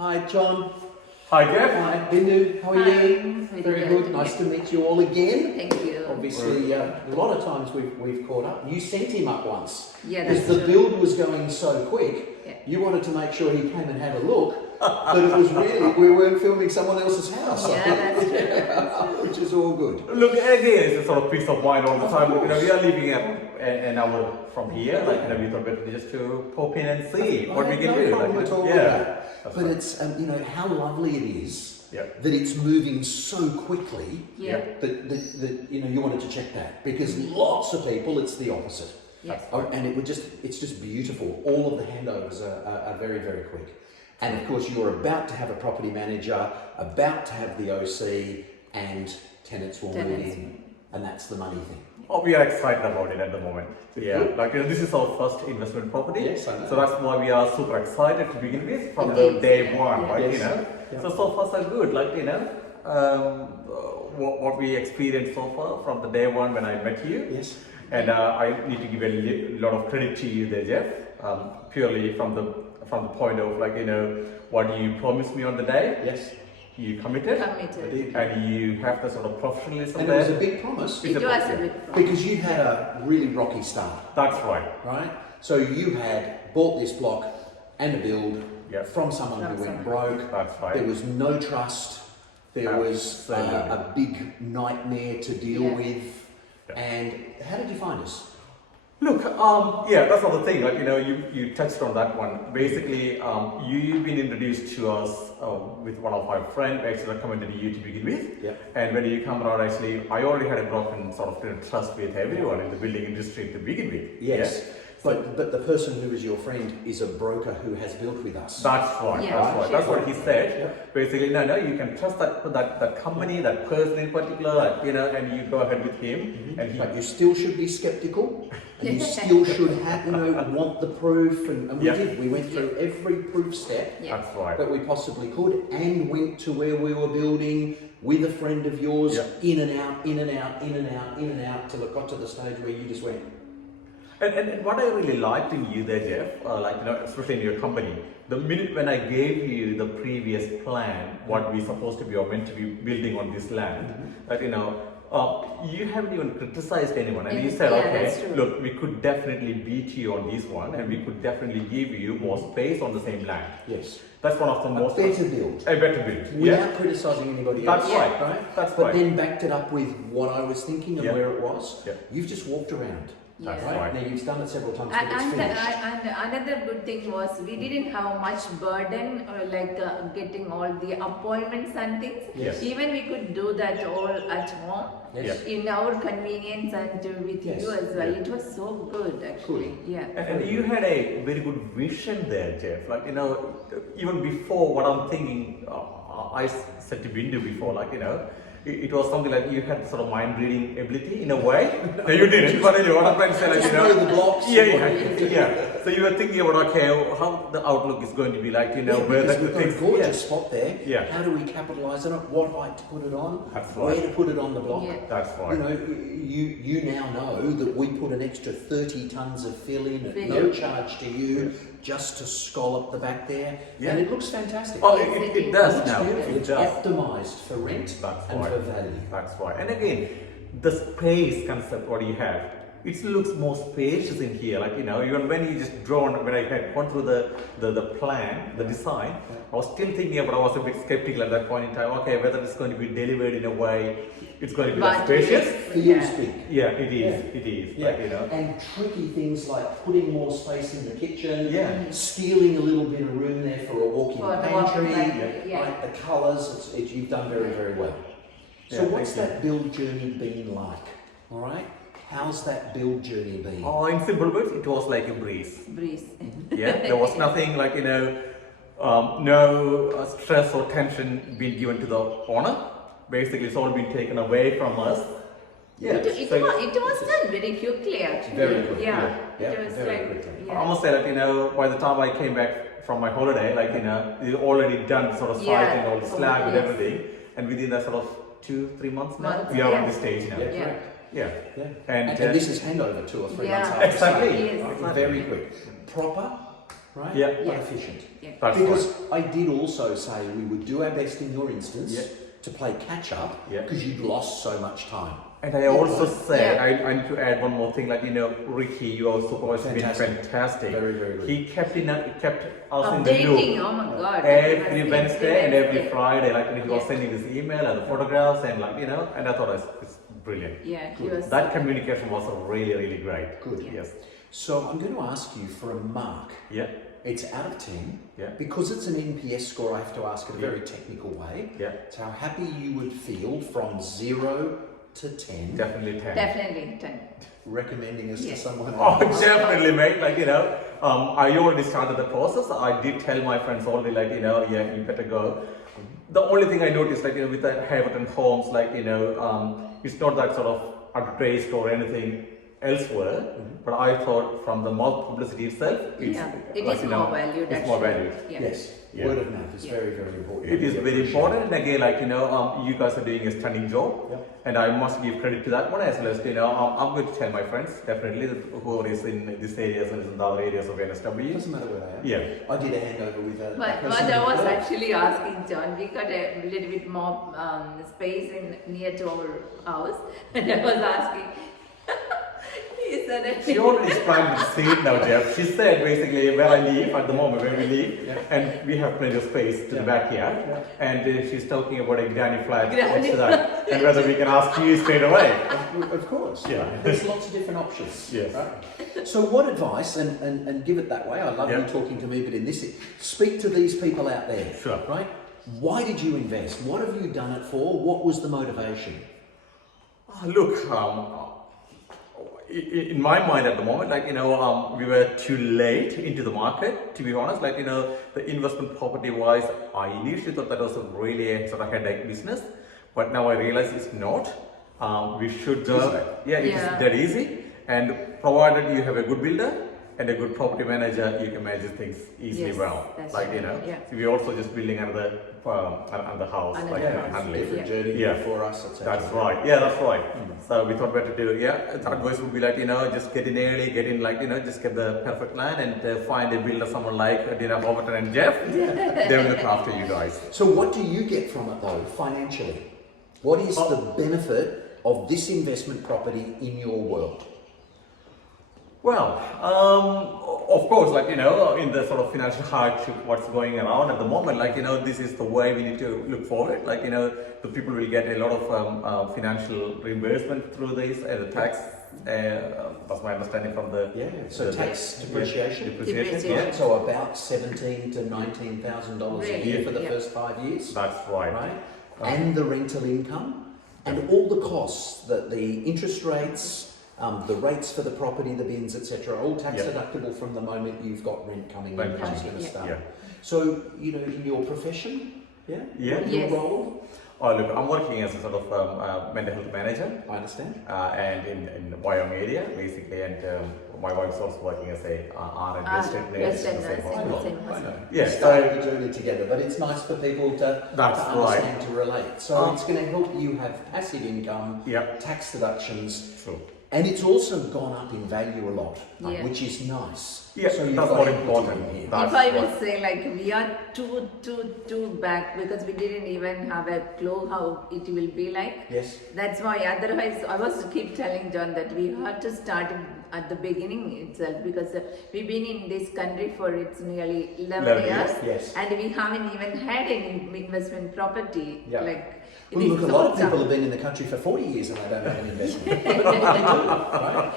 Hi, John. Hi, Jeff. Hi, Bindu. How are Hi. you? Very good. Nice to meet you all again. Thank you. Obviously, a lot of times we've caught up. You sent him up once. Yeah, Because that's the true. build was going so quick, Yeah. you wanted to make sure he came and had a look, but it was really, we weren't filming someone else's house. Yeah, that's true. Which is all good. Look, again, it's a sort of peace of mind all the time. We are living an hour from here. We thought better just to pop in and see what we can do. No problem at all with yeah. that. But right. it's, how lovely it is Yeah. that it's moving so quickly. Yeah. That you wanted to check that, because lots of people it's the opposite. Yes. And it's just beautiful. All of the handovers are very, very quick. And of course you're about to have a property manager, about to have the OC, and tenants will move in, and that's the money thing. Oh, we are excited about it at the moment. Yeah, this is our first investment property. Yes, I know. So that's why we are super excited to begin with from the day one, right? Yes. Yeah. So far so good. What we experienced so far from the day one when I met you. Yes. And I need to give a lot of credit to you there, Jeff. Purely from the point of what you promised me on the day. Yes. You committed. And you have the sort of professionalism And there. it was a big promise. It was a big promise. Because you had a really rocky start. That's right. Right? So you had bought this block and a build Yep. from someone who went broke. That's right. There was no trust. There was a big nightmare to deal with. Yeah. And how did you find us? Look, that's not the thing. You touched on that one. Basically, you've been introduced to us with one of our friends. Actually, recommended you to begin with. Yeah. And when you come around, actually, I already had a broken sort of trust with everyone in the building industry to begin with. Yes. Yeah? But the person who is your friend is a broker who has built with us. That's right. Yeah. That's right. That's what he said. Yeah. Basically, no, you can trust that company, that person in particular, and you go ahead with him. And But you still should be skeptical, and you still should have, want the proof, and we Yeah. did. We went through every proof step Yeah. That's right. that we possibly could, and went to where we were building with a friend of yours, Yeah. in and out, in and out, in and out, in and out, till it got to the stage where you just went. And what I really liked in you there, Jeff, especially in your company, the minute when I gave you the previous plan, what we supposed to be or meant to be building on this land, that you haven't even criticized anyone, and you said, that's okay, true. look, we could definitely beat you on this one, and we could definitely give you more space on the same land. Yes. That's one of the most Better build. a better build. Without criticising anybody else. That's right. That's But right. then backed it up with what I was thinking and Yeah. where it was. Yeah. You've just walked around. That's Yeah. right. Now you've done it several times, but it's And finished. another good thing was we didn't have much burden getting all the appointments and things. Yes. Even we could do that all at home Yes. in our convenience and with Yes. you as well. Yeah. It was so good actually. Yeah. And you had a very good vision there, Jeff. Even before what I'm thinking, I said to Bindu before, it was something like you had sort of mind reading ability in a way. No, you didn't, but anyway, what I'm trying to say, Just know the blocks. Yeah. So you were thinking about, okay, how the outlook is going to be like, Yeah, where because the we've got a things. gorgeous spot there. Yeah. How do we capitalise on it? What height to put it on? That's Where right. to put it on the block? Yeah. That's right. You now know that we put an extra 30 tonnes of fill in at Fill no in. charge to you, just to scallop the back there, Yeah. and it looks fantastic. Oh, Yes, it It does looks now. beautiful. It It's does. optimised for rent That's and right. for value. That's right. And again, the space concept what you have, it looks more spacious in here. Even when you just when I had gone through the plan, the design, I was still thinking about. I was a bit skeptical at that point in time. Okay, whether it's going to be delivered in a way, it's going to be But spacious. For you to Yeah. speak. Yeah, it is. Yeah. It is. Yeah. And tricky things like putting more space in the kitchen, Yeah. stealing a little bit of room there for a walk-in For the pantry, walk-in pantry, yeah. like the colours, you've done very, very well. So Yeah, what's thank you. that build journey been like? All right? How's that build journey been? Oh, in simple words, it was like a breeze. Breeze. Yeah, there was nothing no stress or tension being given to the owner. Basically, it's all been taken away from us. Yeah, It was done very quickly actually. Very quickly, Yeah. yeah. It was Very like quickly. I must say that by the time I came back from my holiday, you already done sort of site Yeah. and all the slab and Yes. everything, and within that sort of 2-3 months now, Months, we are on yeah. this stage now. Yeah, Yeah. correct. Yeah. Yeah. And, And this is handover 2 or 3 Yeah. months after Exactly. sale. Yes. Very quick. Proper, right? Yeah. But Yes. efficient. Yeah. That's Because right. I did also say we would do our best in your instance Yeah. to play catch up Yeah. because you'd lost so much time. And I also said, Yeah. I need to add one more thing, like, Ricky, your supervisor has been Fantastic. fantastic. Very, very good. He kept us in the Updating, loop. oh my god. Every Wednesday and every Wednesday. Friday, like, he was Yeah. sending this email and the photographs and like, and I thought it's brilliant. Yeah, he Good. was. That communication was really, really great. Good. Yeah. Yes. So I'm going to ask you for a mark. Yeah. It's out of 10. Yeah. Because it's an NPS score, I have to ask it a Yeah. very technical way. Yeah. It's how happy you would feel from 0 to 10, Definitely 10. Definitely 10. recommending us to Yes. someone Oh, else. definitely, mate. Like, I already started the process. I did tell my friends already, like, yeah, you better go. The only thing I noticed, like, with the Haverton Homes, like, it's not that sort of advertised or anything elsewhere, but I thought from the mouth publicity itself, it's Yeah, it like, is more valued. it's more actually. valued. Yeah. Yes, Yeah. word of mouth is Yeah. very, very important. It is We very appreciate important, it. and again, like, you guys are doing a stunning job, Yep. and I must give credit to that one as well as, I'm going to tell my friends, definitely, who is in these areas and in the other areas of It NSW. doesn't matter where they are. Yeah. I did a handover with a But person what I who was worked. actually asking John, we got a little bit more space near to our house, and I was asking, is there a She already planted the seed now, Jeff. She said basically where I live at the moment, where we live, Yeah. and we have plenty of space to the Yeah. backyard. Yeah. And she's talking about a granny flat Granny next to that, and whether we can ask you straight away. Of course. Yeah. There's lots of different options. Yes. Right? So what advice, and give it that way, I love Yeah. you talking to me, but in this, speak to these people out there. Sure. Right? Why did you invest? What have you done it for? What was the motivation? Look, in my mind at the moment, like, we were too late into the market, to be honest. Like, the investment property wise, I initially thought that was a really sort of headache business, but now I realize it's not. We should, Isn't it? yeah, it is Yeah. that easy. And provided you have a good builder and a good property manager, you can manage things easily Yes, well. that's Like, right. Yeah. so we're also just building another house, Another like, house. handle it. Different journey Yeah. for us, etc. That's right. Yeah, that's right. So we thought better to, the advice would be like, just get in early, get in like, just get the perfect land and find a builder, someone like Dina Hoverton and Jeff. They will look after you guys. So what do you get from it though, financially? What is the benefit of this investment property in your world? Well, of course, like, in the sort of financial hardship, what's going around at the moment, like, this is the way we need to look forward. Like, the people will get a lot of financial reimbursement through this, the tax, that's my understanding from the... Yeah, so the- tax yeah, depreciation. depreciation, Depreciation. yeah. So about $17,000 to $19,000 a year for the Yeah. first 5 years, That's right. right? And the rental income, and all the costs, the interest rates, the rates for the property, the bins, etc., all tax Yeah. deductible from the moment you've got rent coming Rent in, which is coming going in, to yeah. start. Yeah. So, in your profession, yeah, Yeah. your Yes. role, Oh, look, I'm working as a sort of mental health manager. I understand. And in Wyong area, basically, and my wife's also working as a RN registered nurse in the same registered nurse. I hospital. know, Same I know. hospital. Yeah, We so- started the journey together, but it's nice for people to That's understand, to relate. So Oh. it's going to help you have passive income, Yeah, tax deductions, true. and it's also gone up in value a lot, Yeah. which is nice. Yeah, so you've that's got more equity important. in here. That's If I will what- say, like, we are too back because we didn't even have a clue how it will be like. Yes. That's why, otherwise, I was to keep telling John that we have to start at the beginning itself because we've been in this country for it's nearly 11 11 years, Yes. and we haven't even had any investment property. Yeah. Like, Well, it look, is a lot of so people tough. have been in the country for 40 years and they don't have an investment. But they do, right?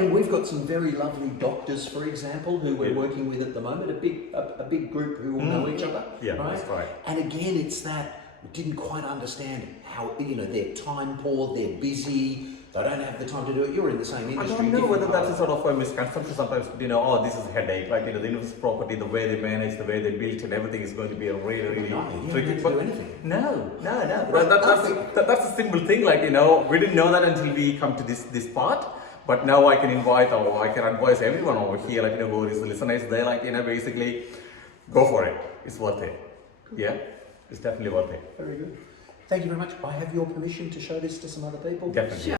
And we've got some very lovely doctors, for example, who we're Yeah. working with at the moment, a big group who all know each other. Yeah, right? that's right. And again, it's that we didn't quite understand how, they're time poor, they're busy, they don't have the time to do it. You're in the same I industry. don't know different whether that's a path. sort of a misconception sometimes, oh, this is a headache, like, the investment property, the way they manage, the way they build and everything is going to be a really, really No, you don't tricky. have to do anything. No. Right, That's a simple thing, like, we didn't know that until we come to this part. But now I can invite or I can advise everyone over here, like, who is the listeners there, like, basically go for it. It's worth it. Yeah, it's definitely worth it. Very good. Thank you very much. I have your permission to show this to some other people. Definitely. Sure.